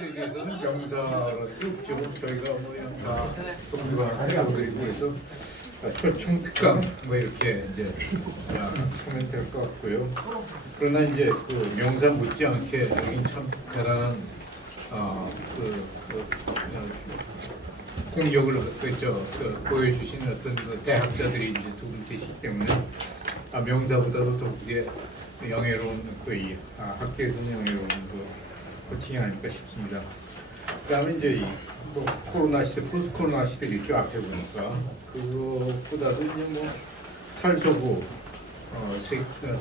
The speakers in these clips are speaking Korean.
아티스트에 대해서는 명사라는 게 없죠. 저희가 뭐 그냥 다 동료가 드리고 그래서 초청 특강 뭐 이렇게 이제 하면 될 것 같고요. 그러나 이제 그 명사 못지않게 여기 참 대단한 공격을 보여주신 어떤 그 대학자들이 이제 두 분 계시기 때문에 명사보다도 더욱이 영예로운 이 학계에서는 영예로운 호칭이 아닐까 싶습니다. 그다음에 이제 뭐 코로나 시대, 포스트 코로나 시대겠죠. 앞에 보니까 그것보다도 이제 뭐 탈소고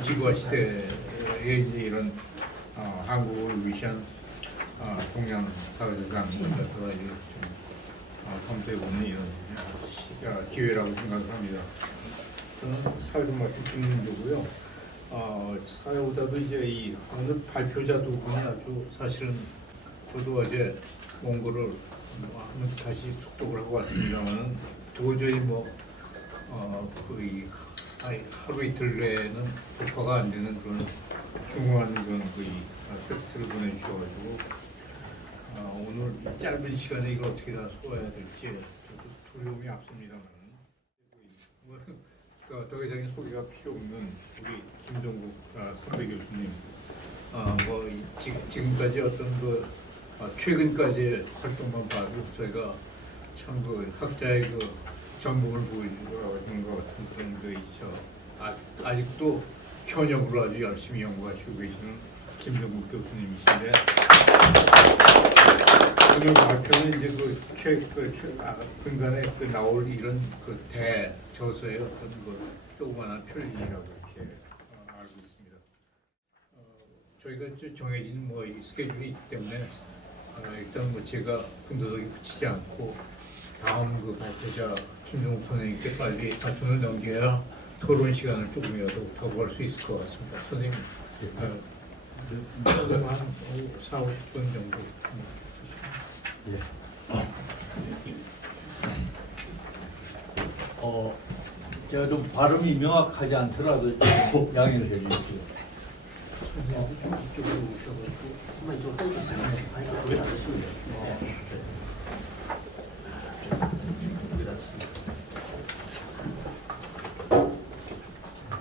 지구화 시대에 이제 이런 한국을 위시한 동양 사회사상 같은 걸 좀 검토해보는 이런 기회라고 생각을 합니다. 저는 사회를 맡은 김문조고요. 사회보다도 이제 이 오늘 발표자 두 분이 아주 사실은 저도 어제 원고를 하면서 다시 숙독을 하고 왔습니다만은 도저히 거의 하루 이틀 내에는 독파가 안 되는 그런 중요한 그런 텍스트를 보내주셔가지고 오늘 이 짧은 시간에 이걸 어떻게 다 소화해야 될지 저도 두려움이 앞섭니다만은 더 이상의 소개가 필요 없는 우리 김종국 선배 교수님, 지금까지 어떤 최근까지의 활동만 봐도 저희가 참 학자의 전공을 보여주는 것 같은 그런 아직도 현역으로 아주 열심히 연구하시고 계시는 김종국 교수님이신데 오늘 발표는 이제 근간에 나올 이런 대저서의 어떤 조그마한 편리라고 이렇게 알고 있습니다. 저희가 이제 정해진 이 스케줄이 있기 때문에 일단 제가 군더더기 붙이지 않고 다음 발표자 김종국 선생님께 빨리 발표를 넘겨야 토론 시간을 조금이라도 더 벌 수 있을 것 같습니다. 선생님, 한 4, 50분 정도. 예. 제가 좀 발음이 명확하지 않더라도 좀 양해를 해주십시오. 이쪽으로 오셔가지고 한번 이쪽으로 해주세요.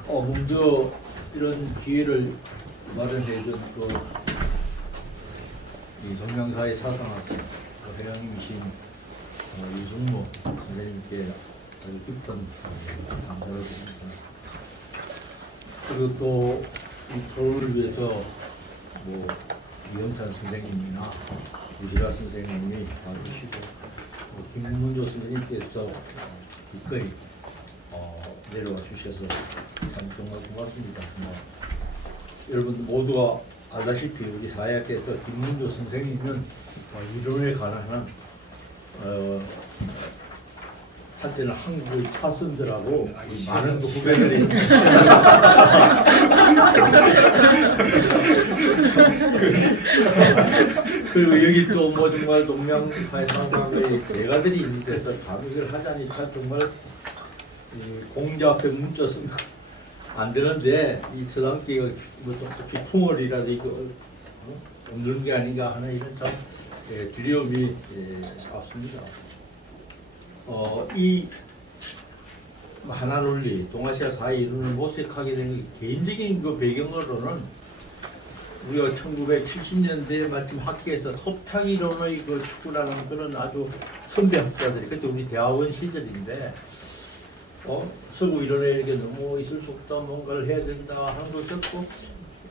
먼저 이런 기회를 마련해준 이 동양사의 사상학자 회장님이신 유승모 선생님께 아주 깊은 감사를 드립니다. 그리고 또 이 토론을 위해서 이영찬 선생님이나 유시라 선생님이 와주시고 김문조 선생님께서 기꺼이 내려와 주셔서 참 정말 고맙습니다. 여러분 모두가 알다시피 우리 사회학에서 김문조 선생님은 이론에 관한 한때는 한국의 파슨즈라고 많은 후배들이 그리고 여기 또 정말 동양사회상의 대가들이 있는데서 이걸 하자니까 정말 공자 앞에 문자 쓰면 안 되는데 이 서당계가 혹시 풍월이라도 이거 없는 게 아닌가 하는 이런 참 두려움이 앞섭니다. 이 하나 논리, 동아시아 사회 이론을 모색하게 된 개인적인 배경으로는 우리가 1970년대 마침 학계에서 소평 이론의 축구라는 그런 아주 선배 학자들이 그때 우리 대학원 시절인데 서구 이론에 이렇게 너무 있을 수 없다, 뭔가를 해야 된다 하는 것이었고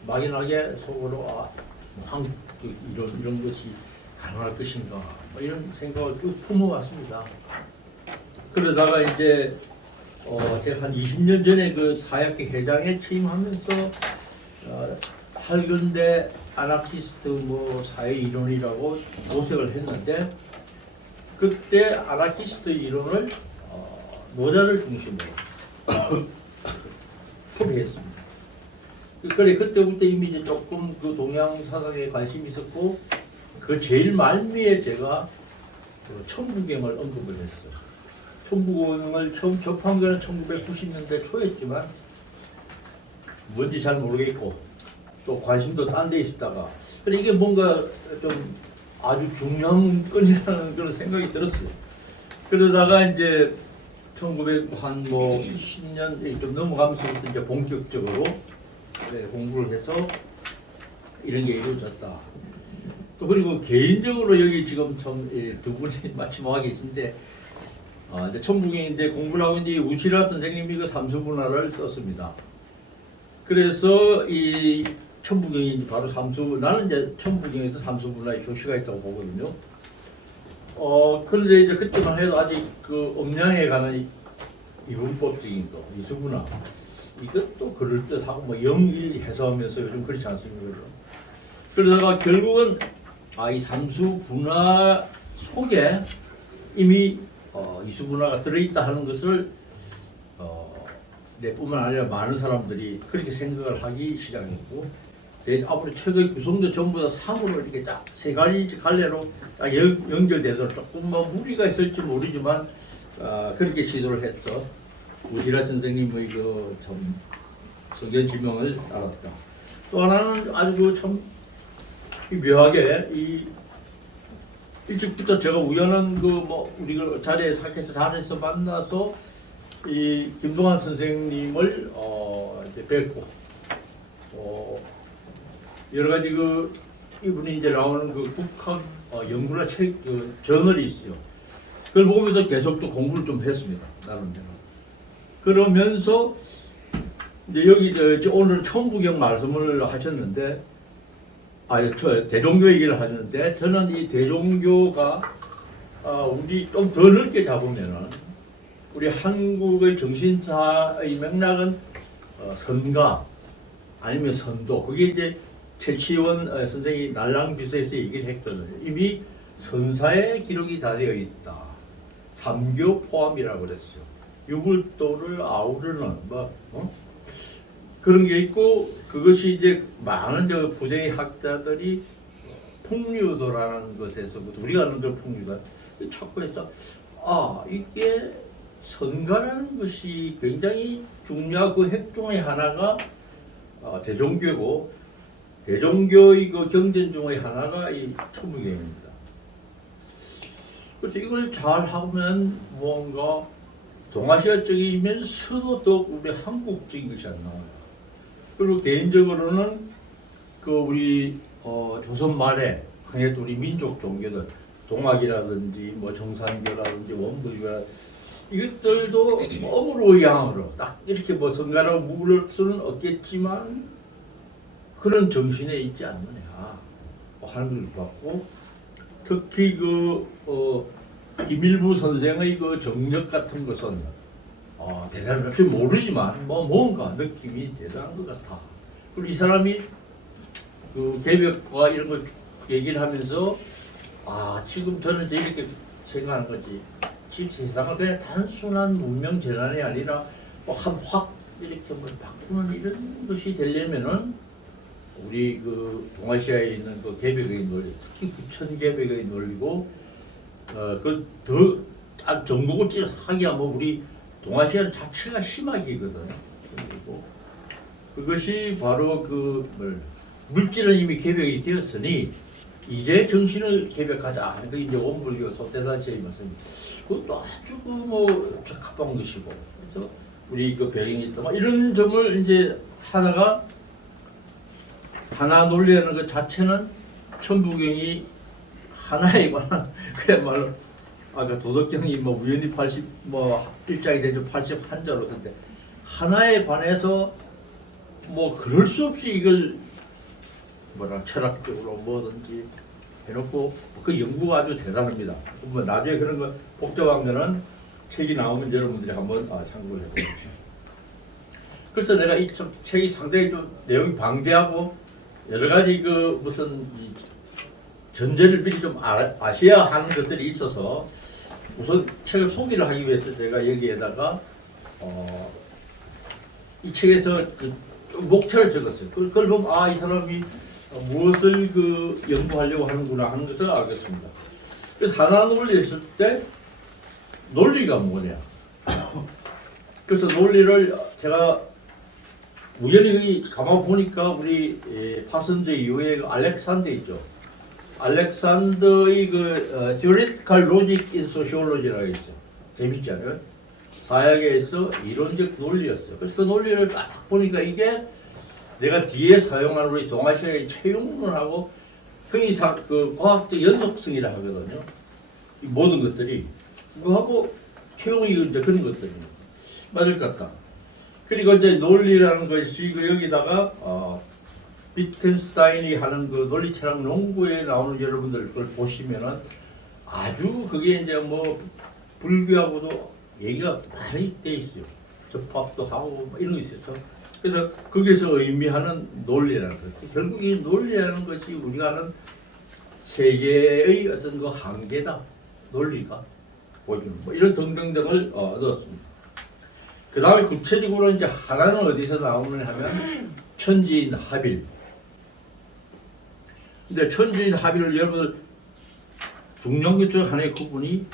막연하게 속으로 한국 이런 것이 가능할 것인가 이런 생각을 쭉 품어왔습니다. 그러다가 이제 제가 한 20년 전에 사회학회 회장에 취임하면서 8근대 아나키스트 사회 이론이라고 모색을 했는데 그때 아나키스트 이론을 노자를 중심으로 소개했습니다. 그때부터 이미 이제 조금 동양 사상에 관심이 있었고 제일 말미에 제가 천부경을 언급을 했어요. 천부경을 처음 접한 거는 1990년대 초였지만 뭔지 잘 모르겠고 또 관심도 딴 데 있었다가 이게 뭔가 좀 아주 중요한 문건이라는 그런 생각이 들었어요. 그러다가 이제 1900뭐 10년 좀 넘어가면서부터 이제 본격적으로 공부를 해서 이런 게 이루어졌다. 또 그리고 개인적으로 여기 지금 두 분이 마침 와 계신데 이제 천부경인데 공부를 하고 이제 우시라 선생님이 그 삼수분화를 썼습니다. 그래서 이 천부경이 바로 나는 이제 천부경에서 삼수분화의 교시가 있다고 보거든요. 그런데 이제 그때만 해도 아직 그 음량에 관한 이분법적인 거, 이수분화 이것도 그럴듯하고 뭐 영일 해소하면서 요즘 그렇지 않습니까? 그러다가 결국은 이 삼수분화 속에 이미 이수분화가 들어있다 하는 것을 내뿐만 아니라 많은 사람들이 그렇게 생각을 하기 시작했고 앞으로 책의 구성도 전부 다 3으로 이렇게 딱 세 가지 갈래로 딱 연결되도록 조금 뭐 무리가 있을지 모르지만 그렇게 시도를 했어. 우시라 선생님의 좀 성견 지명을 따랐다. 또 하나는 아주 참 묘하게 일찍부터 제가 우연한 우리 그 자리에 사케에서 자리에서 만나서 이 김동환 선생님을 이제 뵙고 여러 가지 이분이 이제 나오는 국학 연구나 책 저널이 있어요. 그걸 보면서 계속 또 공부를 좀 했습니다. 나름대로. 그러면서 이제 여기 오늘 천부경 말씀을 하셨는데 저 대종교 얘기를 하는데 저는 이 대종교가 우리 좀 더 넓게 잡으면은 우리 한국의 정신사의 맥락은 선가 아니면 선도 그게 이제 최치원 선생이 날랑비서에서 얘기를 했거든요. 이미 선사의 기록이 다 되어 있다. 삼교 포함이라고 그랬어요. 유불도를 아우르는 그런 게 있고 그것이 이제 많은 부재의 학자들이 풍류도라는 것에서부터 우리가 아는 그 풍류가 찾고 해서 이게 선가라는 것이 굉장히 중요한 그 핵 중의 하나가 대종교고 대종교의 그 경전 중의 하나가 이 천부경입니다. 그래서 이걸 잘 하면 뭔가 동아시아적이면서도 더욱 우리 한국적인 것이 안 나와요. 그리고 개인적으로는 우리 조선 말에 항해했던 우리 민족 종교들 동학이라든지 뭐 정산교라든지 원불교라든지 이것들도 어무로 양으로 딱 이렇게 선가라고 묶을 수는 없겠지만 그런 정신에 있지 않느냐 하는 걸 봤고 특히 김일부 선생의 정력 같은 것은 대단할지 모르지만 뭔가 느낌이 대단한 것 같아. 그리고 이 사람이 개벽과 이런 걸 얘기를 하면서 지금 저는 이렇게 생각하는 거지. 지금 세상은 그냥 단순한 문명 재난이 아니라 확 이렇게 바꾸는 이런 것이 되려면은 우리 동아시아에 있는 개벽의 논리, 특히 부천 개벽의 논리고 더 전국을 하기야 우리 동아시아 자체가 심하기거든요. 그리고 그것이 바로 물질은 이미 개벽이 되었으니 이제 정신을 개벽하자. 그러니까 이제 원불교 소태사체의 말씀. 그것도 아주 적합한 것이고. 그래서 우리 배경이 있다. 이런 점을 이제 하나가 하나 논리라는 것 자체는 천부경이 하나에 관한 그야말로 아까 도덕경이 우연히 80 일장이 되죠 81자로 썼는데 하나에 관해서 그럴 수 없이 이걸 철학적으로 뭐든지 해놓고 그 연구가 아주 대단합니다. 나중에 그런 거 복잡하면은 책이 나오면 여러분들이 한번 참고를 해보십시오. 그래서 내가 이 책이 상당히 좀 내용이 방대하고 여러 가지 무슨 전제를 미리 좀 아셔야 하는 것들이 있어서 우선 책을 소개를 하기 위해서 제가 여기에다가 이 책에서 목차를 적었어요. 그걸 보면 이 사람이 무엇을 연구하려고 하는구나 하는 것을 알겠습니다. 그래서 하나 논리했을 때 논리가 뭐냐. 그래서 논리를 제가 우연히 가만 보니까 우리 파선제 이후에 알렉산더 있죠. 알렉산더의 그 theoretical logic in sociology라고 있죠. 재밌지 않아요? 사역에서 이론적 논리였어요. 그래서 그 논리를 딱 보니까 이게 내가 뒤에 사용한 우리 동아시아의 채용론하고 거의 그 과학적 연속성이라 하거든요. 이 모든 것들이 그거하고 채용이 이제 그런 것들입니다. 맞을 것 같다. 그리고 이제 논리라는 것이 그 여기다가 비텐스타인이 하는 그 논리 철학 농구에 나오는 여러분들 그걸 보시면은 아주 그게 이제 뭐 불교하고도 얘기가 많이 돼 있어요. 접합도 하고 뭐 이런 거 있어서 그래서 거기서 의미하는 논리라는 것. 결국 이 논리라는 것이 우리가 하는 세계의 어떤 그 한계다. 논리가 보여주는 뭐 이런 등등등을 얻었습니다. 그 다음에 구체적으로 이제 하나는 어디서 나오느냐 하면 천지인 합일. 근데 천지인 합일을 여러분들 중용교 쪽 하나의 구분이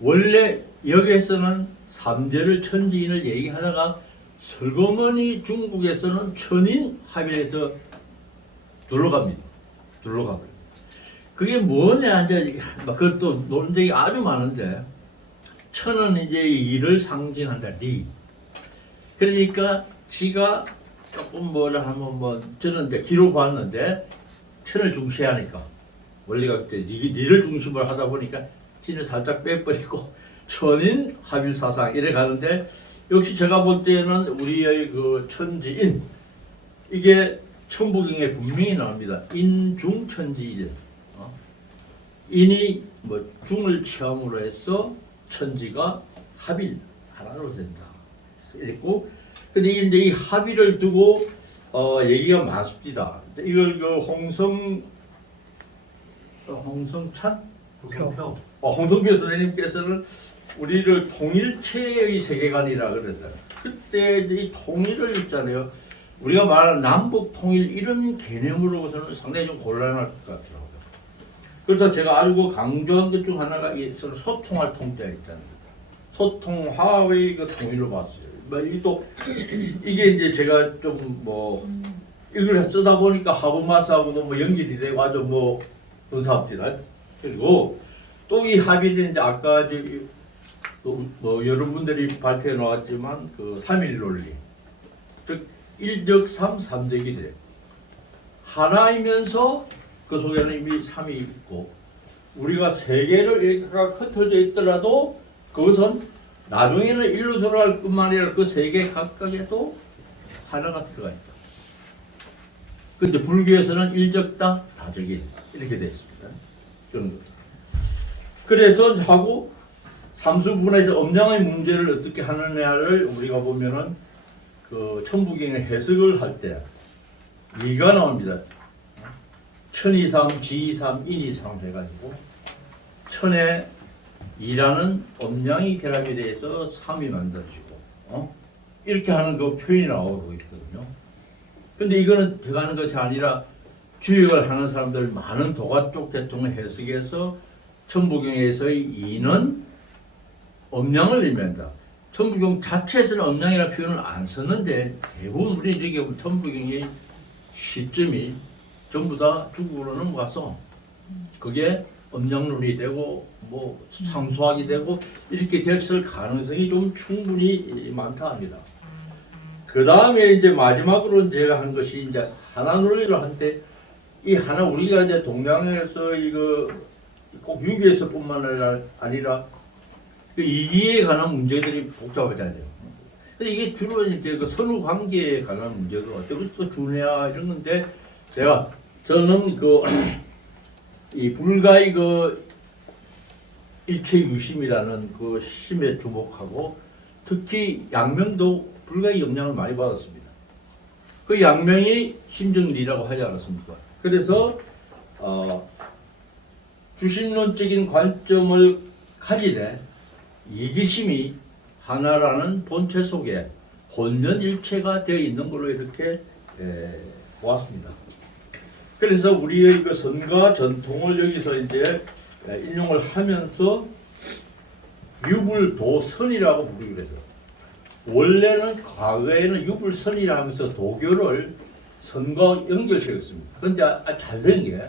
원래 여기에서는 삼재를 천지인을 얘기하다가 슬그머니 중국에서는 천인 합일에서 둘러갑니다. 둘러가버려요. 그게 뭐냐 이제 그것도 논쟁이 아주 많은데 천은 이제 일을 상징한다. 리. 그러니까 지가 조금 뭐라 하면 뭐 저는 이제 기로 봤는데 천을 중시하니까 원리가 그때 리를 중심으로 하다 보니까 진을 살짝 빼버리고 천인 합일 사상 이래 가는데 역시 제가 볼 때는 우리의 그 천지인 이게 천부경에 분명히 나옵니다. 인중천지일. 인이 뭐 중을 취함으로 해서 천지가 합일 하나로 된다. 이랬고 근데 이제 이 합일을 두고 얘기가 많습니다. 이걸 그 홍성표 선생님께서는 우리를 통일체의 세계관이라 그러잖아요. 그때 이 통일을 있잖아요. 우리가 말하는 남북 통일 이런 개념으로서는 상당히 좀 곤란할 것 같더라고요. 그래서 제가 알고 강조한 것 중 하나가 서로 소통할 통자가 있다는 거죠. 소통화의 그 통일로 봤어요. 이게 이제 제가 좀 뭐 이걸 쓰다 보니까 하브마스하고도 뭐 연결이 되고 아주 뭐 근사합니다. 그리고 또 이 합의는 이제 아까 뭐 여러분들이 발표해 놓았지만 그 3일 논리, 즉 일적삼 삼적이래. 하나이면서 그 속에는 이미 3이 있고 우리가 세 개를 이렇게 흩어져 있더라도 그것은 나중에는 일로 돌아갈 뿐만 아니라 그 세 개 각각에도 하나가 들어가 있다. 근데 불교에서는 일적다 다적일 이렇게 되어 있습니다. 그런 것. 그래서 하고 삼수분해에서 음양의 문제를 어떻게 하느냐를 우리가 보면은 그 천부경의 해석을 할 때 이가 나옵니다. 천이삼, 지이삼, 인이삼 해가지고 천에 이라는 음양이 결합이 돼서 삼이 만들어지고 이렇게 하는 그 표현이 나오고 있거든요. 근데 이거는 제가 하는 것이 아니라 주역을 하는 사람들 많은 도가 쪽 계통의 해석에서 천부경에서의 이는 음양을 의미한다. 천부경 자체에서는 음양이라는 표현을 안 썼는데 대부분 우리 이렇게 보면 천부경의 시점이 전부 다 중국으로는 가서 그게 음양론이 되고 뭐 상수학이 되고 이렇게 됐을 가능성이 좀 충분히 많다 합니다. 그 다음에 이제 마지막으로 제가 한 것이 이제 하나 논리를 한때 이 하나 우리가 이제 동양에서 이거 꼭 유교에서뿐만 아니라 그 이기에 관한 문제들이 복잡하잖아요. 근데 이게 주로 이제 그 선후 관계에 관한 문제가 어떻게 주냐 이런 건데 저는 그 이 불가의 그 일체 유심이라는 그 심에 주목하고 특히 양명도 불가의 영향을 많이 받았습니다. 그 양명이 심정리라고 하지 않았습니까? 그래서 주심론적인 관점을 가지되 이기심이 하나라는 본체 속에 혼연일체가 되어 있는 걸로 이렇게 보았습니다. 그래서 우리의 그 선가 전통을 여기서 이제 인용을 하면서 유불도선이라고 부르기로 해서 원래는 과거에는 유불선이라 하면서 도교를 선과 연결시켰습니다. 그런데 잘 된 게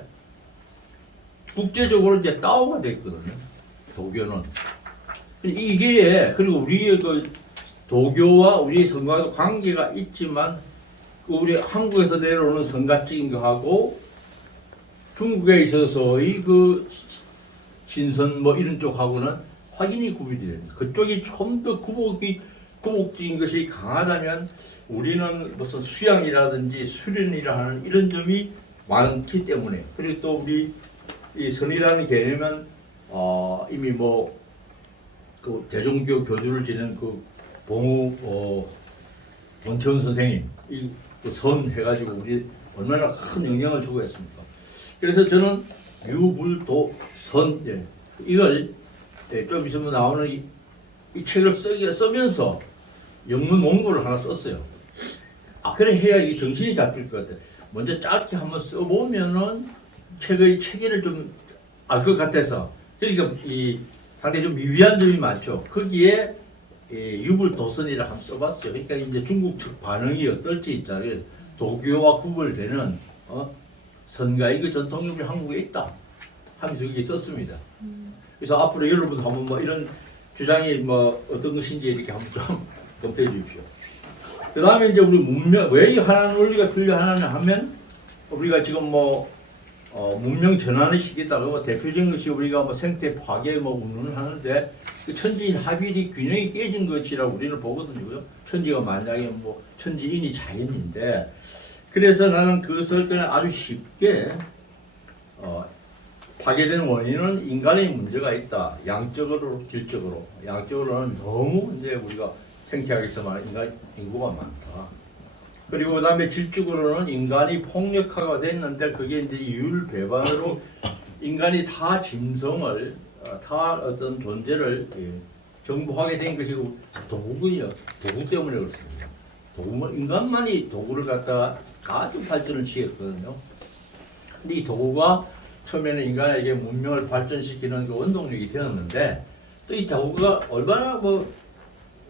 국제적으로 이제 따오가 됐거든요. 도교는. 이게 그리고 우리의 그 도교와 우리 성가도 관계가 있지만 우리 한국에서 내려오는 성가적인 거하고 중국에 있어서의 그 신선 뭐 이런 쪽하고는 확연히 구분이 됩니다. 그쪽이 좀 더 구복적인 것이 강하다면 우리는 무슨 수양이라든지 수련이라 하는 이런 점이 많기 때문에 그리고 또 우리 이 선이라는 개념은 이미 뭐 그 대종교 교주를 지낸 그 봉우 원태원 선생님 이선 해가지고 우리 얼마나 큰 영향을 주고 했습니까? 그래서 저는 유불도선 이걸 좀 있으면 나오는 이 책을 쓰면서 영문 원고를 하나 썼어요. 그래 해야 이 정신이 잡힐 것 같아요. 먼저 짧게 한번 써보면은 책의 체계를 좀 알 것 같아서 그러니까 이 상당히 좀 미비한 점이 많죠. 거기에 유불도선이라 한번 써봤어요. 그러니까 이제 중국 측 반응이 어떨지 있잖아요. 도교와 구별되는 선가의 그 전통이 우리 한국에 있다 하면서 여기 썼습니다. 그래서 앞으로 여러분 한번 뭐 이런 주장이 뭐 어떤 것인지 이렇게 한번 좀 검토해 주십시오. 그 다음에 이제 우리 문명, 왜 이 하나는 원리가 필요하냐 하면 우리가 지금 뭐 문명 전환의 시기다. 뭐 대표적인 것이 우리가 뭐 생태 파괴 뭐 운운을 하는데 그 천지인 합일이 균형이 깨진 것이라고 우리는 보거든요. 천지가 만약에 뭐 천지인이 자연인데 그래서 나는 그것을 그냥 아주 쉽게 파괴되는 원인은 인간의 문제가 있다. 양적으로 질적으로. 양적으로는 너무 이제 우리가 생태학에서 말하는 인구가 많다. 그리고 그다음에 질적으로는 인간이 폭력화가 됐는데 그게 이제 이율 배반으로 인간이 타 짐승을 타 어떤 존재를 정복하게 된 것이 도구군요. 도구 때문에 그렇습니다. 인간만이 도구를 갖다가 아주 발전을 시켰거든요. 근데 이 도구가 처음에는 인간에게 문명을 발전시키는 그 원동력이 되었는데 또 이 도구가 얼마나 뭐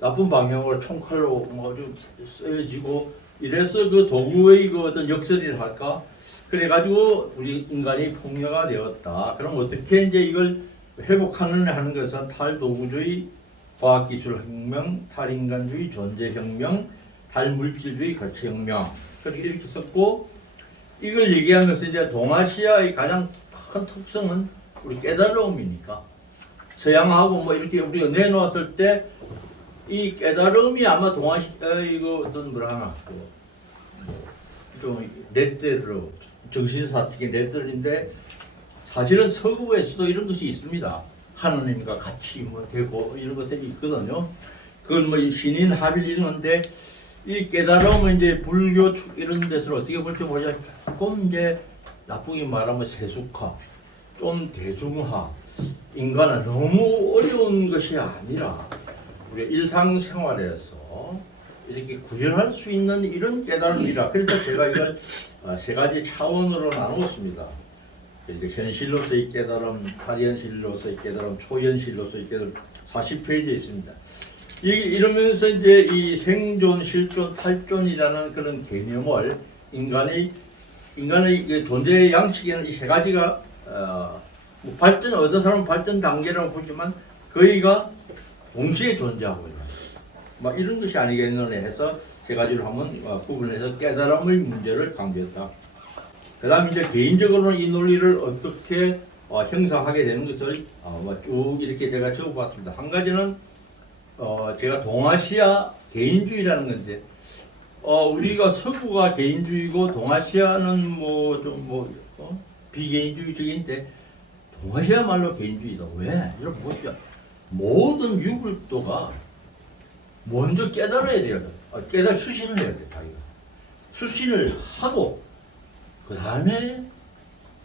나쁜 방향으로 총칼로 뭐 좀 쓰여지고 이래서 그 도구의 그 어떤 역설이라 할까 그래가지고 우리 인간이 폭력화 되었다. 그럼 어떻게 이제 이걸 회복하느냐 하는 것은 탈도구주의 과학기술혁명, 탈인간주의 존재혁명, 탈물질주의 가치혁명 이렇게 썼고 이걸 얘기하면서 이제 동아시아의 가장 큰 특성은 우리 깨달음이니까 서양하고 뭐 이렇게 우리가 내놓았을 때 이 깨달음이 아마 동아시아 이거 어떤 뭐라 하나 좀 레터로 정신사적인 레터인데 사실은 서구에서도 이런 것이 있습니다. 하느님과 같이 뭐 되고 이런 것들이 있거든요. 그건 뭐 신인 합일 이런 건데 이 깨달음은 이제 불교 이런 데서는 어떻게 볼지 모르지만 조금 이제 나쁘게 말하면 세속화, 좀 대중화, 인간은 너무 어려운 것이 아니라 우리 일상생활에서 이렇게 구현할 수 있는 이런 깨달음이라 그래서 제가 이걸 세 가지 차원으로 나누었습니다. 이제 현실로서의 깨달음, 탈현실로서의 깨달음, 초현실로서의 깨달음 40페이지에 있습니다. 이러면서 이제 이 생존, 실존, 탈존이라는 그런 개념을 인간의 존재의 양식에는 이 세 가지가 뭐 발전 어떤 사람은 발전 단계라고 보지만 거의가 동시에 존재하고 있는 막 이런 것이 아니겠느냐 해서 세 가지로 한번 구분해서 깨달음의 문제를 강조했다. 그 다음에 이제 개인적으로는 이 논리를 어떻게 형성하게 되는 것을 쭉 이렇게 제가 적어봤습니다. 한 가지는 제가 동아시아 개인주의라는 건데 우리가 서구가 개인주의고 동아시아는 뭐 좀 비개인주의적인데 동아시아말로 개인주의다. 왜? 여러분 보시죠. 모든 유불도가 먼저 깨달아야 돼요. 수신을 해야 돼. 자기가. 수신을 하고 그 다음에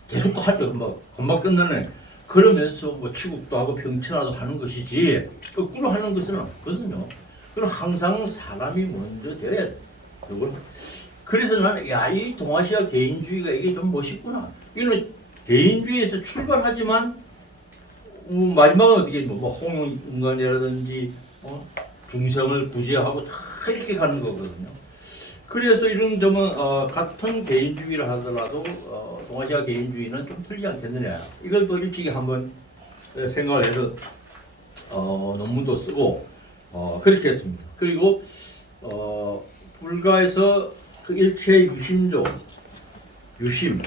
계속 하죠. 뭐 금방 끝나네. 그러면서 뭐 취국도 하고 병천화도 하는 것이지 거꾸로 하는 것은 없거든요. 그럼 항상 사람이 먼저 돼야 돼. 그걸. 그래서 나는 이 동아시아 개인주의가 이게 좀 멋있구나. 이거는 개인주의에서 출발하지만 마지막은 어떻게 뭐 홍용인간이라든지 중생을 구제하고 다 이렇게 가는 거거든요. 그래서 이런 점은 같은 개인주의를 하더라도 동아시아 개인주의는 좀 틀리지 않겠느냐. 이걸 또 일찍이 한번 생각을 해서 논문도 쓰고 그렇게 했습니다. 그리고 불가에서 그 일체 유심조 유심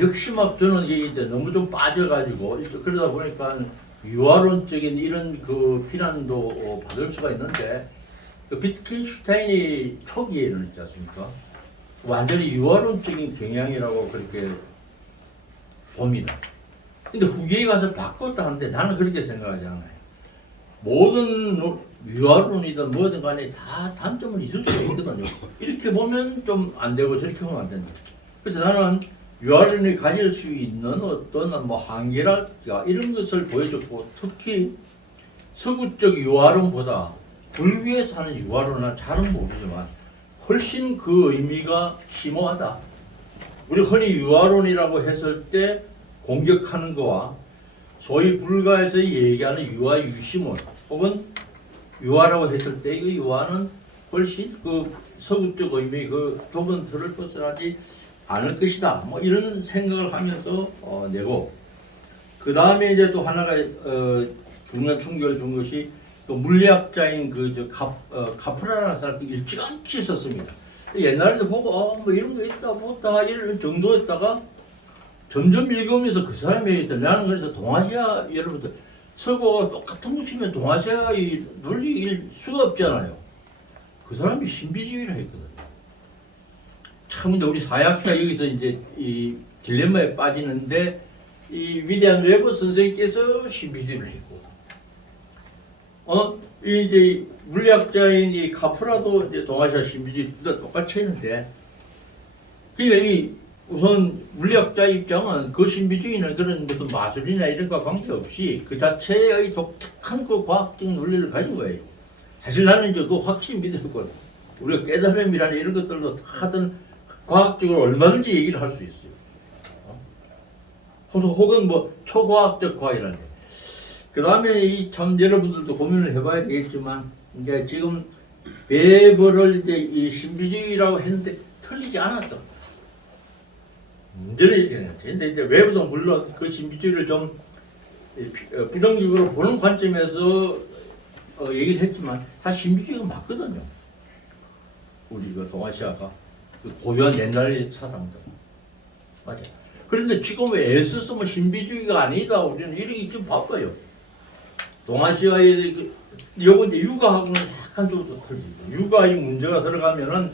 역시 막 저는 이게 이제 너무 좀 빠져가지고 그러다 보니까 유화론적인 이런 그 비난도 받을 수가 있는데 그 비트겐슈타인이 초기에는 있지 않습니까? 완전히 유화론적인 경향이라고 그렇게 봅니다. 근데 후기에 가서 바꿨다 하는데 나는 그렇게 생각하지 않아요. 모든 유화론이든 뭐든 간에 다 단점은 있을 수가 있거든요. 이렇게 보면 좀 안 되고 저렇게 보면 안 된다. 그래서 나는 유화론이 가질 수 있는 어떤 뭐 한계랄까 이런 것을 보여줬고 특히 서구적 유화론보다 불교에서 하는 유화론은 잘은 모르지만 훨씬 그 의미가 심오하다. 우리 흔히 유화론이라고 했을 때 공격하는 거와 소위 불가에서 얘기하는 유화 유심론 혹은 유화라고 했을 때 그 유화는 훨씬 그 서구적 의미 그 좁은 틀을 벗어나지 않을 것이다. 뭐 이런 생각을 하면서 내고 그 다음에 이제 또 하나가 중요한 총결 준 것이 또 물리학자인 카프라라는 사람이 일찌감치 썼습니다. 옛날에도 보고 뭐 이런 거 있다 보다 이런 정도였다가 점점 읽으면서 그 사람이 나는 그래서 동아시아 여러분들 서구가 똑같은 거 치면 동아시아의 논리일 수가 없잖아요. 그 사람이 신비주의를 했거든요. 참 근데 우리 사회학자 여기서 이제 이 딜레마에 빠지는데 이 위대한 웨버 선생님께서 신비주의를 했고 이제 물리학자인 이 카프라도 이제 동아시아 신비주의도 똑같이 했는데 그러니까 이 우선 물리학자 입장은 그 신비주의는 그런 무슨 마술이나 이런 것과 관계없이 그 자체의 독특한 그 과학적 논리를 가진 거예요. 사실 나는 이제 그 확실히 믿었거든. 우리가 깨달음이라는 이런 것들도 하든 과학적으로 얼마든지 얘기를 할 수 있어요. 혹은 뭐 초과학적 과학이라는. 그 다음에 이 참 여러분들도 고민을 해봐야 되겠지만 이제 지금 베버를 이제 이 신비주의라고 했는데 틀리지 않았다. 문제는 이렇게 생각해요. 근데 이제 외부도 물론 그 신비주의를 좀 부정적으로 보는 관점에서 얘기를 했지만 사실 신비주의가 맞거든요. 우리 그 동아시아가 그 고유한 옛날의 사상들 맞아. 그런데 지금 왜 애써서 뭐 신비주의가 아니다 우리는 이렇게 좀 바빠요. 동아시아의 요거 이제 육아하고는 약간 좀 틀리죠. 육아의 문제가 들어가면은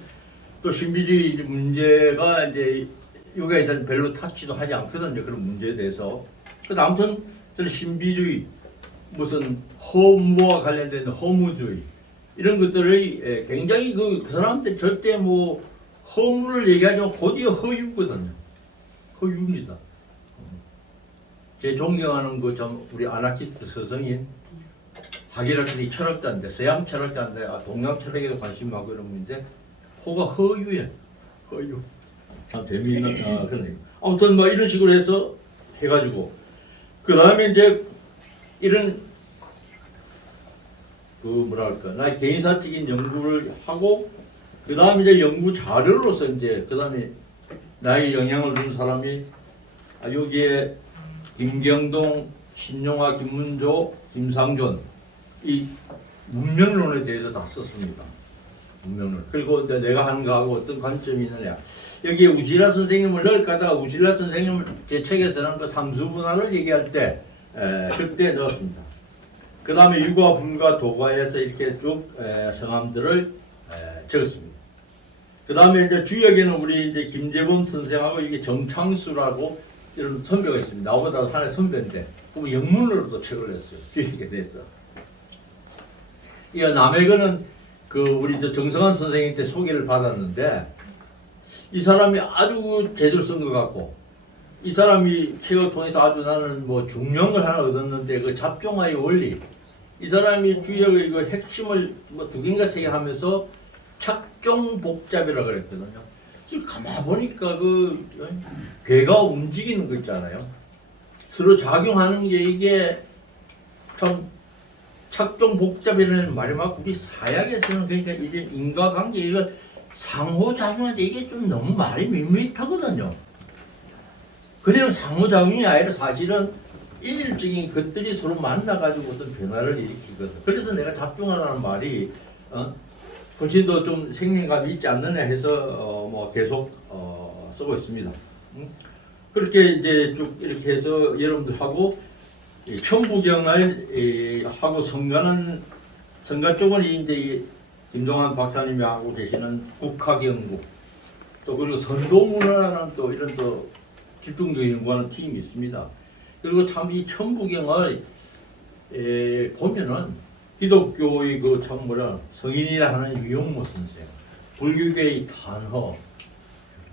또 신비주의 문제가 이제 육아에서는 별로 타치도 하지 않거든요. 그런 문제에 대해서. 그래서 아무튼 저는 신비주의 무슨 허무와 관련된 허무주의 이런 것들의 굉장히 그 사람한테 절대 뭐 허무를 얘기하지만 곧이어 허유거든요. 허유입니다. 제 존경하는 그 좀 우리 아나키스트 스승인 하기라스니 철학자인데 서양 철학자인데 동양 철학에도 관심 많고 이런 분인데 호가 허유예요. 허유. 참 재미있는 그런 아무튼 뭐 이런 식으로 해서 해가지고 그 다음에 이제 이런 그 뭐랄까 나의 개인사적인 연구를 하고 그 다음에 이제 연구 자료로서 이제 그 다음에 나의 영향을 준 사람이 여기에 김경동, 신용화, 김문조, 김상존 이 문명론에 대해서 다 썼습니다. 문명론. 그리고 이제 내가 하는 거하고 어떤 관점이 있느냐. 여기에 우지라 선생님을 넣을까다가 우지라 선생님을 제 책에서는 그 삼수분할을 얘기할 때 그때 넣었습니다. 그 다음에 유가, 불가, 도가에서 이렇게 쭉 성함들을 적었습니다. 그 다음에 이제 주역에는 우리 이제 김재범 선생하고 이게 정창수라고 이런 선배가 있습니다. 나보다 하나의 선배인데 그 영문으로도 책을 냈어요. 주역에 대해서. 이 남해근은 그 우리 저 정성환 선생님한테 소개를 받았는데 이 사람이 아주 제대로 쓴 것 같고 이 사람이 책을 통해서 아주 나는 뭐 중요한 걸 하나 얻었는데 그 잡종화의 원리 이 사람이 주역의 그 핵심을 뭐 두 개인가 세 개 하면서 착종복잡이라고 그랬거든요. 지금 가만 보니까 그 괴가 움직이는 거 있잖아요. 서로 작용하는 게 이게 참 착종복잡이라는 말이 막 우리 사약에서는 그러니까 이제 인과관계 이거 상호작용인데 이게 좀 너무 말이 밋밋하거든요. 그냥 상호작용이 아니라 사실은 일률적인 것들이 서로 만나가지고 어떤 변화를 일으키거든. 그래서 내가 잡중하라는 말이 훨씬도 좀 생명감이 있지 않느냐 해서 뭐 계속 쓰고 있습니다. 그렇게 이제 쭉 이렇게 해서 여러분들하고 천부경을 하고 성가 쪽은 이제 이 김동환 박사님이 하고 계시는 국학연구 또 그리고 선도문화라는 또 이런 또 집중적인 연구하는 팀이 있습니다. 그리고 참 이 천부경을 보면은 기독교의 그 참 뭐라 성인이라 하는 유영모 선생, 불교계의 단허,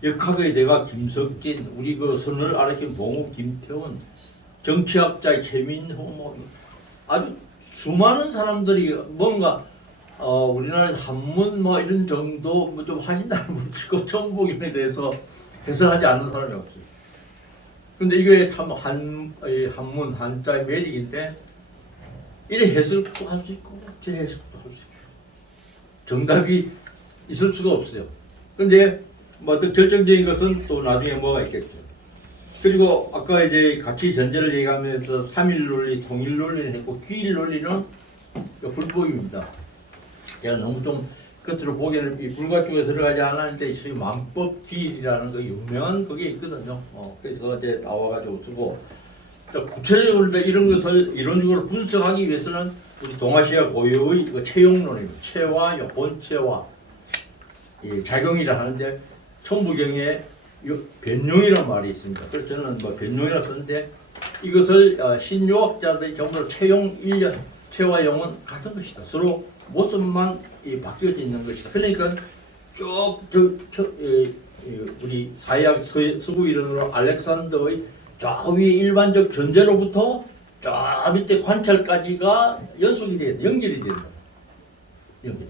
역학의 대가 김석진, 우리 그 선을 아래킨 봉우 김태원, 정치학자의 최민호, 뭐 아주 수많은 사람들이 뭔가 우리나라에서 한문 뭐 이런 정도 뭐 좀 하신다는 분이 그 천부경에 대해서 해설하지 않는 사람이 없어요. 근데 이게 참 한문 한자의 매력인데 이래 해석도 할 수 있고 저래 해석도 할 수 있고 정답이 있을 수가 없어요. 근데 뭐 어떤 결정적인 것은 또 나중에 뭐가 있겠죠. 그리고 아까 이제 같이 전제를 얘기하면서 3일 논리, 통일 논리를 했고 기일 논리는 불법입니다. 제가 너무 좀 끝으로 보기에는 이 불가 쪽에 들어가지 않았는데 만법 기일이라는 그 유명한 그게 있거든요. 그래서 이제 나와가지고 쓰고 구체적으로 이런 것을 이론적으로 분석하기 위해서는 우리 동아시아 고유의 그 체용론입니다. 체와 본체와 작용이라 하는데 천부경에 변용이라는 말이 있습니다. 그래서 저는 뭐 변용이라 쓰는데 이것을 신유학자들이 전부 다 체용 1년, 체와 용은 같은 것이다. 서로 모습만 바뀌어져 있는 것이다. 그러니까 우리 사회학 서구 이론으로 알렉산더의 저 위에 일반적 전제로부터 저 밑에 관찰까지가 연속이 돼야 연결이 된다. 연결.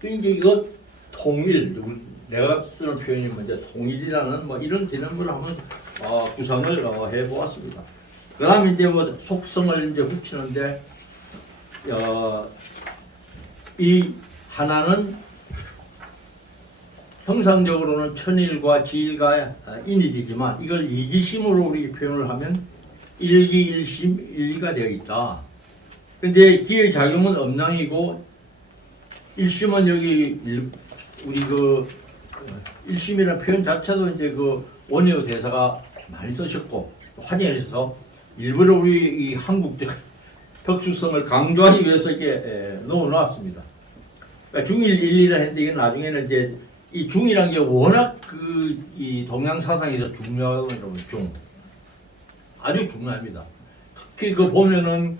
그 이제 이거 통일, 내가 쓰는 표현이 먼저 통일이라는 뭐 이런 개념을 한번 구상을 해보았습니다. 그다음에 이제 뭐 속성을 이제 붙이는데 이 하나는 형상적으로는 천일과 지일과 인일이지만 이걸 이기심으로 우리 표현을 하면 일기, 일심, 일리가 되어 있다. 근데 기의 작용은 음량이고 일심은 여기 우리 그 일심이라는 표현 자체도 이제 그 원효 대사가 많이 쓰셨고 환영을 해서 일부러 우리 이 한국적 특수성을 강조하기 위해서 이렇게 넣어놨습니다. 그러니까 중일 일리라 했는데 이게 나중에는 이제 이 중이란 게 워낙 이 동양 사상에서 중요하거든요. 중 아주 중요합니다. 특히 그 보면은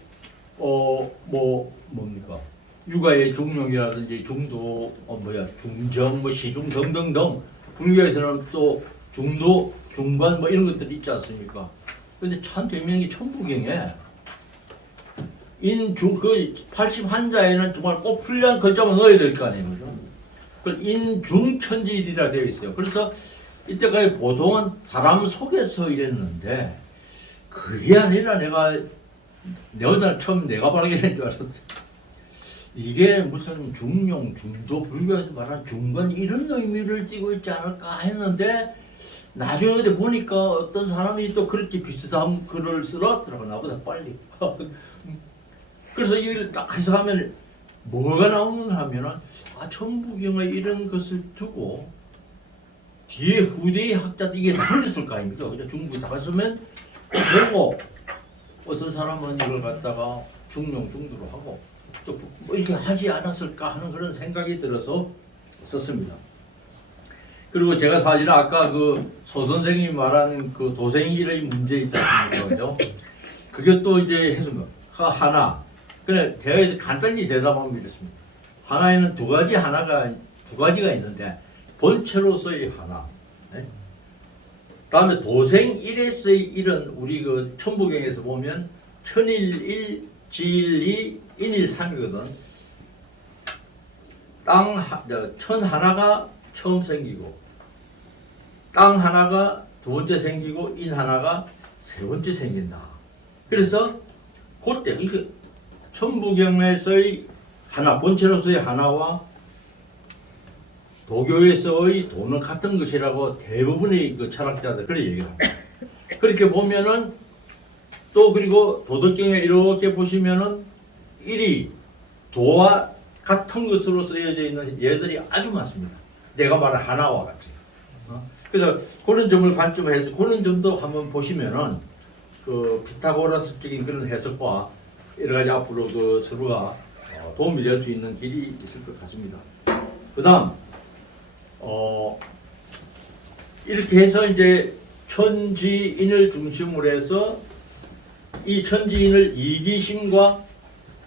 뭡니까 육아의 중용이라든지 중도 중정 뭐 시중 등등등 불교에서는 또 중도 중관 뭐 이런 것들이 있지 않습니까? 근데 참 대명이 천부경에 인중 그 81자에는 정말 꼭 풀려한 글자만 넣어야 될 거 아니에요. 그죠? 인중천지일이라 되어 있어요. 그래서 이때까지 보통은 사람 속에서 이랬는데 그게 아니라 내가 처음 내가 발견한 줄 알았어요. 이게 무슨 중용, 중도, 불교에서 말하는 중관 이런 의미를 띠고 있지 않을까 했는데 나중에 보니까 어떤 사람이 또 그렇게 비슷한 글을 쓰더라고 나보다 빨리. 그래서 이걸 딱 해석하면 뭐가 나오는 하면은 천부경에 이런 것을 두고 뒤에 후대의 학자들 이게 나왔을 거 아닙니까? 그죠? 중국에 다 갔으면 보고 어떤 사람은 이걸 갖다가 중용, 중도로 하고 또 뭐 이렇게 하지 않았을까 하는 그런 생각이 들어서 썼습니다. 그리고 제가 사실 아까 그 소 선생님이 말한 그 도생일의 문제 있지 않습니까? 그죠? 그게 또 이제 해서 하나. 그래 제가 간단히 대답하면 이렇습니다. 하나에는 두 가지가 있는데 본체로서의 하나. 네? 다음에 도생일에서의 일은 우리 그 천부경에서 보면 천일 1, 지일 2, 인일 3이거든. 천 하나가 처음 생기고 땅 하나가 두 번째 생기고 인 하나가 세 번째 생긴다. 그래서 그때 이게 천부경에서의 하나, 본체로서의 하나와 도교에서의 도는 같은 것이라고 대부분의 그 철학자들 그렇게 얘기합니다. 그렇게 보면은 또 그리고 도덕경에 이렇게 보시면은 일이 도와 같은 것으로 쓰여져 있는 예들이 아주 많습니다. 내가 말한 하나와 같이. 그래서 그런 점을 관점해서 그런 점도 한번 보시면은 그 피타고라스적인 그런 해석과 여러 가지 앞으로 그 서로가 도움이 될 수 있는 길이 있을 것 같습니다. 그다음 이렇게 해서 이제 천지인을 중심으로 해서 이 천지인을 이기심과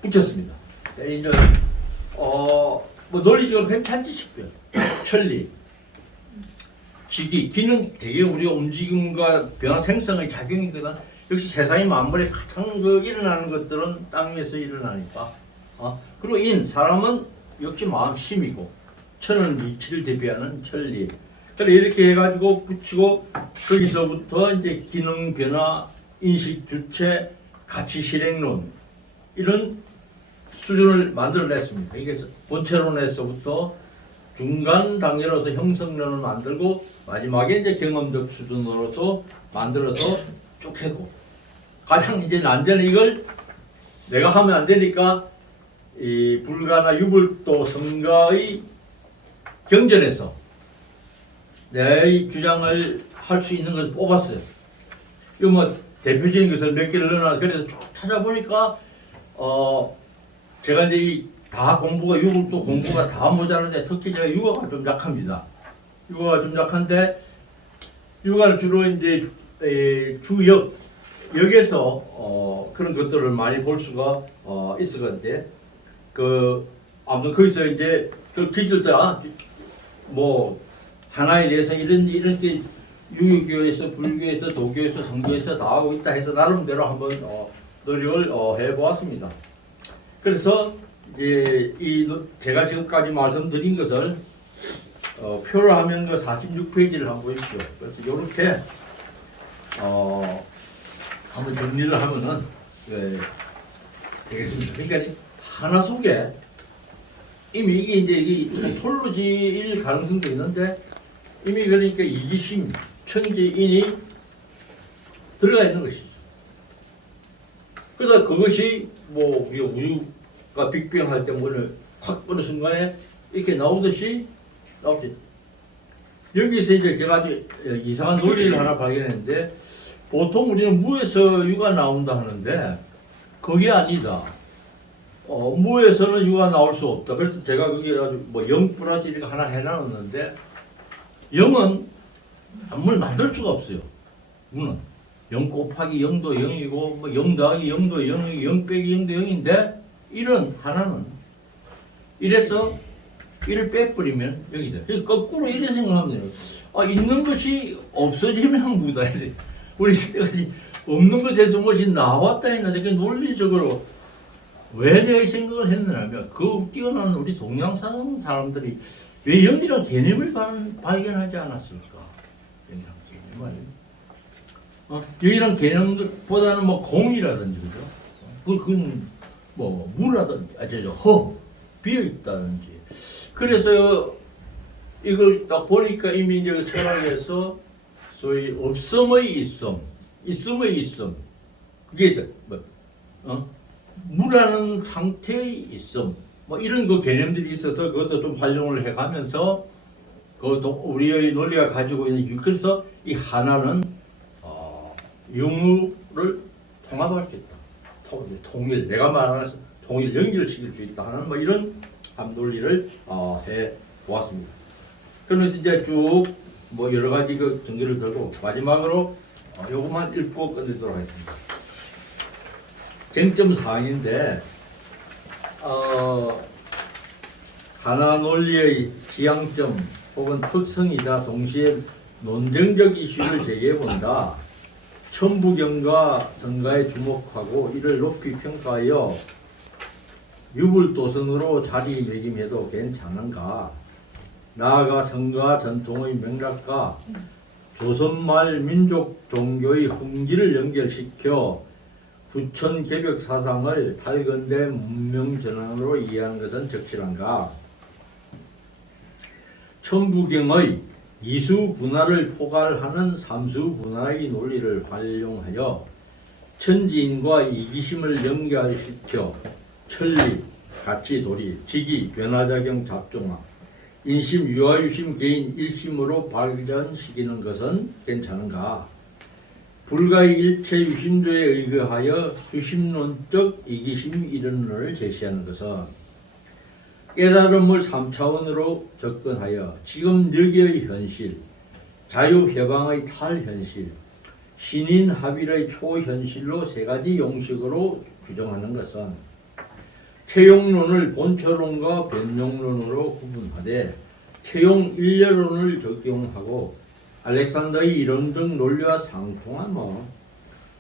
붙였습니다. 이제 뭐 논리적으로 괜찮지 싶어요. 천리, 지기, 기는 되게 우리가 움직임과 변화 생성의 작용이거든. 역시 세상의 만물에 가장 그 일어나는 것들은 땅 위에서 일어나니까. 그리고 인, 사람은 역시 마음심이고, 천은 이치를 대표하는 천리. 그래 이렇게 해가지고 붙이고 거기서부터 이제 기능 변화, 인식 주체, 가치 실행론 이런 수준을 만들어냈습니다. 이게 본체론에서부터 중간 단계로서 형성론을 만들고 마지막에 이제 경험적 수준으로서 만들어서 쭉 해고 가장 이제 난제는 이걸 내가 하면 안 되니까 이 불가나 유불도 성가의 경전에서 내 주장을 할 수 있는 것을 뽑았어요. 이거 뭐 대표적인 것을 몇 개를 넣어놔. 그래서 쭉 찾아보니까 제가 이제 다 공부가 유불도 공부가 다 모자란데 특히 제가 육아가 좀 약합니다. 육아가 좀 약한데 육아를 주로 이제 역에서 그런 것들을 많이 볼 수가 있을 건데 아무튼 거기서 이제 그 기술들 뭐 하나에 대해서 이런 게 유교에서 불교에서 도교에서 성교에서 나오고 있다 해서 나름대로 한번 노력을 해보았습니다. 그래서 이제 제가 지금까지 말씀드린 것을 표를 하면 그 46페이지를 한번 보십시오. 그래서 이렇게 한번 정리를 하면은 되겠습니다. 그러니까 하나 속에 이미 이게 이제 톨로지일 가능성도 있는데 이미 그러니까 이기심, 천지인이 들어가 있는 것이죠. 그래서 그것이 뭐 우주가 빅뱅할 때 문을 확 어느 순간에 이렇게 나오듯이 나오지. 여기서 이제 제가 아주 이상한 논리를 하나 발견했는데 보통 우리는 무에서 유가 나온다 하는데 그게 아니다. 무에서는 유가 나올 수 없다. 그래서 제가 거기 아주 뭐 0 플러스 이렇게 하나 해놨는데 0은 아무리 만들 수가 없어요. 무는 0 곱하기 0도 0이고 뭐 0 더하기 0도 0이고 0 빼기 0도 0인데 1은 하나는 이래서 1을 빼버리면 0이 돼. 그래서 거꾸로 이래 생각하면 돼요. 있는 것이 없어지면 무다. 우리 때까지 없는 것에서 무엇이 나왔다 했는데 그 논리적으로 왜 내가 이 생각을 했느냐면 그 뛰어난 우리 동양사상 사람들이 왜 영이라는 개념을 발견하지 않았을까? 영이라는 개념을 영이라는 개념보다는 뭐 공이라든지 그죠? 그건 뭐 무라든지 비어 있다든지 그래서 이걸 딱 보니까 이미 이제 철학에서 소위 없음의 있음, 있음의 있음 그게 무라는 상태의 있음 뭐 이런 그 개념들이 있어서 그것도 좀 활용을 해가면서 우리의 논리가 가지고 있는 그래서 이 하나는 영우를 통합할 수 있다. 통일 내가 말하는 통일 연결시킬 수 있다 하는 뭐 이런 논리를 해 보았습니다. 그러면서 이제 쭉 뭐 여러 가지 그 정리를 들고 마지막으로 요것만 읽고 끝내도록 하겠습니다. 쟁점 사항인데 하나 논리의 지향점 혹은 특성이자 동시에 논쟁적 이슈를 제기해본다. 천부경과 성가에 주목하고 이를 높이 평가하여 유불도성으로 자리매김해도 괜찮은가? 나아가 성가 전통의 맥락과 조선말 민족 종교의 흥기를 연결시켜 부천 개벽 사상을 탈근대 문명 전환으로 이해하는 것은 적절한가? 천부경의 이수 분할을 포괄하는 삼수 분할의 논리를 활용하여 천지인과 이기심을 연결시켜 천리, 가치 도리, 직위, 변화작용 작종화, 인심, 유아유심, 개인, 일심으로 발전시키는 것은 괜찮은가? 불가의 일체 유심조에 의거하여 유심론적 이기심 이론을 제시하는 것은 깨달음을 3차원으로 접근하여 지금 여기의 현실, 자유해방의 탈현실, 신인합일의 초현실로 세 가지 용식으로 규정하는 것은 채용론을 본처론과 변용론으로 구분하되 채용 일례론을 적용하고 알렉산더의 이론적 논리와 상통하며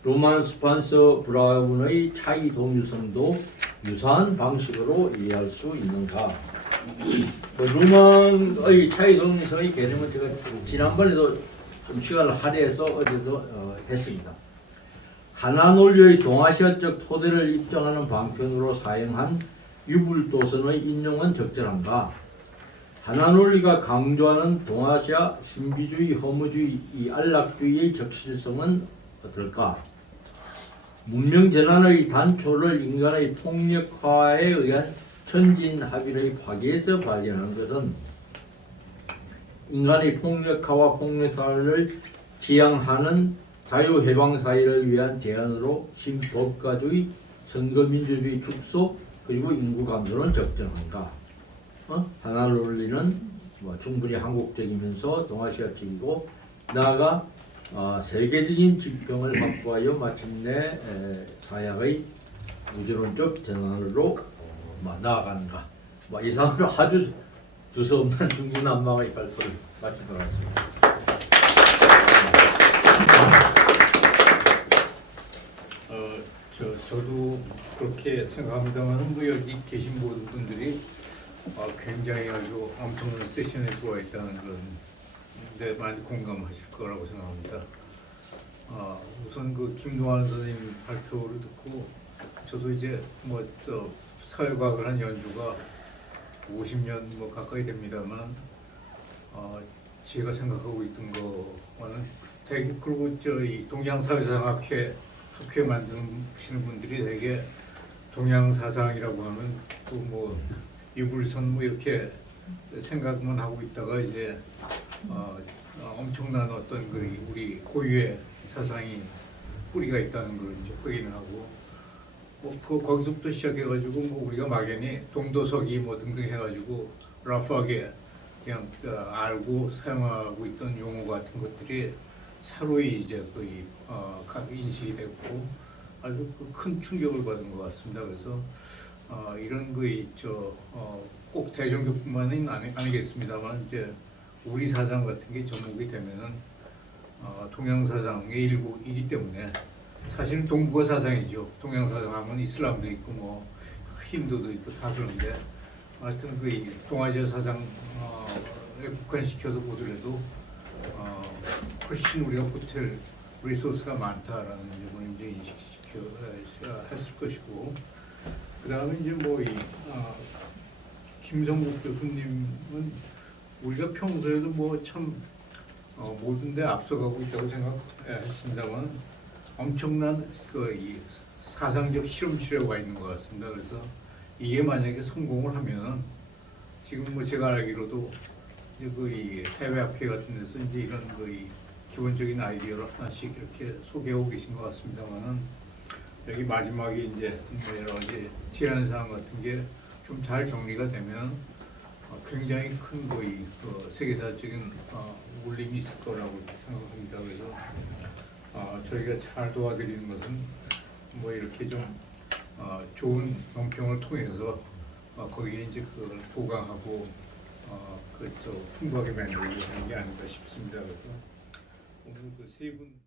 로만 스판서 브라운의 차이 동일성도 유사한 방식으로 이해할 수 있는가? 루먼의 차이 동일성의 개념은 제가 지난번에도 좀 시간을 할애해서 어제도 했습니다. 하나 논리의 동아시아적 토대를 입증하는 방편으로 사용한 유불도선의 인용은 적절한가? 하나 논리가 강조하는 동아시아 신비주의, 허무주의, 이 안락주의의 적실성은 어떨까? 문명 전환의 단초를 인간의 폭력화에 의한 천진합일의 파괴에서 발견하는 것은 인간의 폭력화와 폭력사회를 지향하는 자유해방사회를 위한 대안으로 신법가주의, 선거민주주의 축소, 그리고 인구감소는 적정한가? 하나 논리는 충분히 한국적이면서 동아시아적이고 나아가 세계적인 지평을 확보하여 마침내 사약의 우주론적 전환으로 나아가는가? 이상으로 아주 두서없는 중구난방의 발표를 마치도록 하겠습니다. 저도 그렇게 생각합니다만 뭐 여기 계신 모든 분들이 굉장히 아주 엄청난 세션에 들어와 있다는 그런 데 많이 공감하실 거라고 생각합니다. 우선 그 김동완 선생님 발표를 듣고 저도 이제 사회과학을 한 연주가 50년 가까이 됩니다만 제가 생각하고 있던 거와는 되게 그리고 이 동양사회사학회 만드시는 분들이 되게 동양사상이라고 하면 또 유불선 이렇게 생각만 하고 있다가 이제 엄청난 어떤 우리 고유의 사상이 뿌리가 있다는 걸 이제 확인을 하고 거기서부터 시작해가지고 우리가 막연히 동도서기 등등 해가지고 러프하게 그냥 알고 사용하고 있던 용어 같은 것들이 서로의 이제 거의 인식이 됐고 아주 큰 충격을 받은 것 같습니다. 그래서 이런 꼭 대종교뿐만은 아니겠습니다만 이제 우리 사상 같은 게 접목이 되면은 동양 사상의 일부이기 때문에 사실은 동북아 사상이죠. 동양 사상하면 이슬람도 있고 힌두도 있고 다 그런데 하여튼 동아시아 사상에 국한시켜서 보더라도 훨씬 우리가 보탤 리소스가 많다라는 점을 이제 인식시켜 했을 것이고 그 다음에 이제 김성국 교수님은 우리가 평소에도 참 모든 데 앞서가고 있다고 생각했습니다만 엄청난 이 사상적 실험치료가 있는 것 같습니다. 그래서 이게 만약에 성공을 하면 지금 제가 알기로도 이제 이 해외학회 같은 데서 이제 이런 이 기본적인 아이디어를 하나씩 이렇게 소개하고 계신 것 같습니다만은 여기 마지막에 이제 여러 가지 제안 사항 같은 게 좀 잘 정리가 되면 굉장히 큰 세계사적인 울림이 있을 거라고 생각합니다. 그래서 저희가 잘 도와드리는 것은 이렇게 좀 좋은 논평을 통해서 거기에 이제 그걸 보강하고 풍부하게 만들고 하는 게 아닌가 싶습니다. 그래서 오늘 세 분